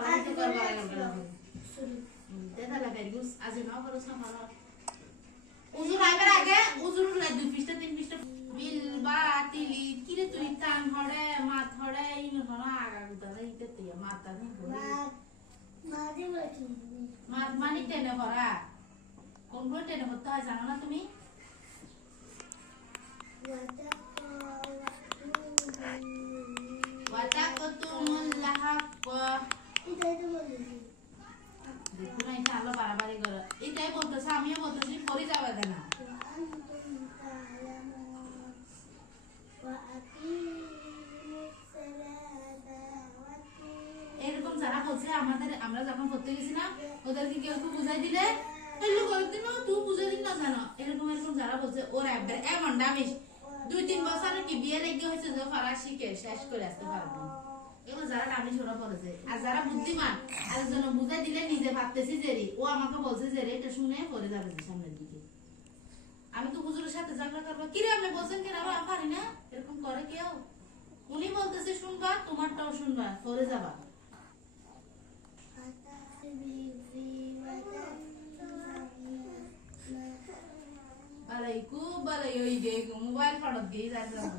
খালা তো করবার লাগবে দেদা লাগাই গুস আজ নাও করো সামারা উজুর আগে উজুর লাই 2 পৃষ্ঠা 3 পৃষ্ঠা বিল বাতিলি কিরে তুই টান হড়ে মাত হড়ে ইন হড়া আগা গুদা ইতে তিয়া মাতা নি বলি মাদি বলি মাত মানি টেনে ভরা কোন কোন টেনে হতে হয় জানো না তুমি ওয়াতাকুতুমুল্লাহ হাক্কা এটাই তো বলি দেখো না এটা আলো বাড়াবাড়ি করে এটাই বলতেছে আমিও বলতেছি পরে যাবে কেন এরকম যারা বলছে আমাদের আমরা যখন পড়তে গেছি না ওদেরকে কেউ একটু বুঝাই দিলে এগুলো কয়েকদিন তুই বুঝাই দিন না জানো এরকম যারা বলছে ওরা একবার এমন দামিস 2-3 বছর কি বিয়ে লেগে হয়েছে যে ফরাসি কে শেষ করে আসতে পারবো এগুলো যারা দামিস ওরা পড়েছে আর যারা বুদ্ধিমান আরেকজন বুঝাই দিলে নিজে ভাবতেছি যে ও আমাকে বলছে যে এটা শুনে পড়ে যাবে সামনের দিকে আমি তো হুজুরের সাথে ঝগড়া করবো কি রে আপনি বলছেন কেন আমি পারি না এরকম করে কেউ উনি বলতেছে শুনবা তোমারটাও শুনবা পড়ে যাবা বালাই খুব বালাই ওই গে মোবাইল পড়ত গিয়ে যাই যাবো